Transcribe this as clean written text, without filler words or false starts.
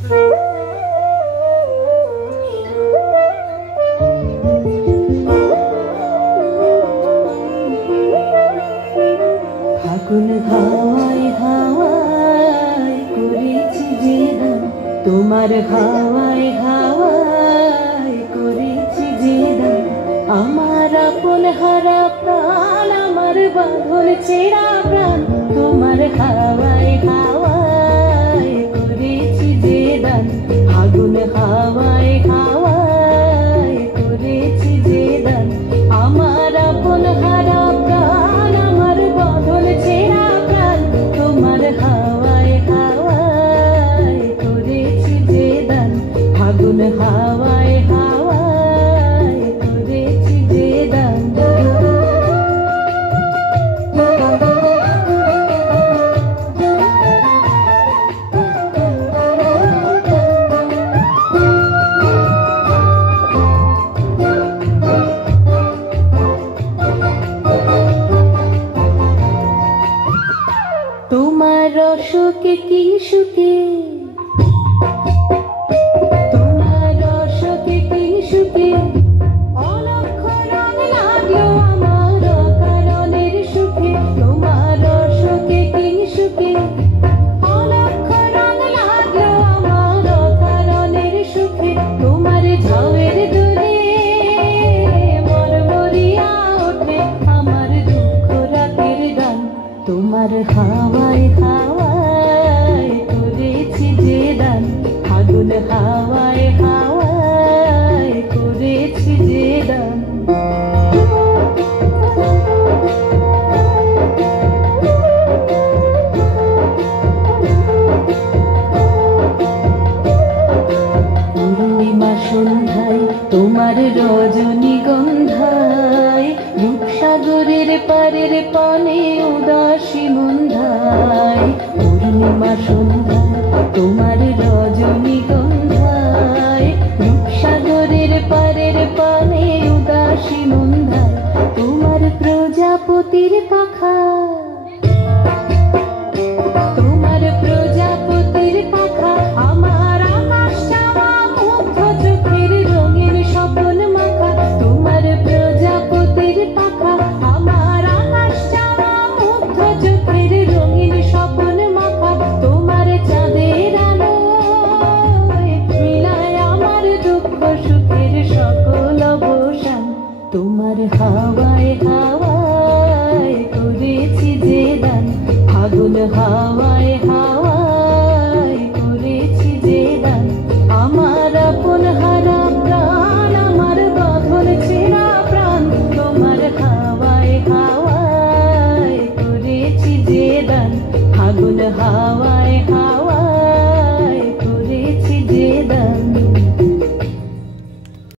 ফাগুন হাওয়ায় হাওয়ায় করেছি যে দান, তোমার হাওয়ায় হাওয়ায় করেছি যে দান। আমার আপন হারা প্রাণ, আমার বাঁধন ছেঁড়া প্রাণ, তোমার হাওয়ায় হাওয়ায় করেছি যে দান। ফাগুন হাওয়ায় হাওয়ায় করেছি যে দান। আমার আপন হারা প্রাণ, আমার বাঁধন ছেঁড়া প্রাণ, তোমার হাওয়ায় হাওয়ায় করেছি যে দান। ফাগুন হাওয়ায় হাওয়ায় করেছি যে দান। তোমার রসকে কি সুখে, তোমার রসকে কি সুখে, অলক্ষ রং লাগলো আমার অকারণের সুখে। তোমার রসকে কি সুখে, অলক্ষ রং লাগলো আমার অকারণের সুখে। তোমার ঝাউয়ের দোলে মরমরিয়া ওঠে আমার দুঃখ রাতের গান। তোমার হাওয়ায় হাওয়ায় করেছি যে দান। ফাগুন হাওয়ায় হাওয়ায় করেছি যে দান। পূর্ণিমা সন্ধ্যায় তোমার রজনীগন্ধায়, রূপসাগরের পারের পানে উদাসী মন্ধায়। পূর্ণিমা সন্ধ্যায় তোমার রজনীগন্ধায়, রূপসাগরের পারের পানে উদাসী মন্ধায়। তোমার প্রজাপতির পাখা, তোমার প্রজাপতির পাখা, আমার আকাশ চাওয়া মুগ্ধ চোখের রঙের স্বপন মাখা। তোমার প্রজাপতির পাখা, আমার আকাশ চাওয়া মুগ্ধ চোখের রঙিন স্বপন মাখা। তোমার চাঁদের আলো মিলায় আমার দুঃখ সুখের সকল অবসান। তোমার হাওয়ায় হাওয়ায় করেছি যে দান। ফাগুন হাওয়ায় হাওয়ায় করেছি যে দান। আমার আপন হারা প্রাণ, আমার বাঁধন ছেঁড়া প্রাণ, তোমার হাওয়ায় হাওয়ায় করেছি যে দান। ফাগুন হাওয়ায় হাওয়ায়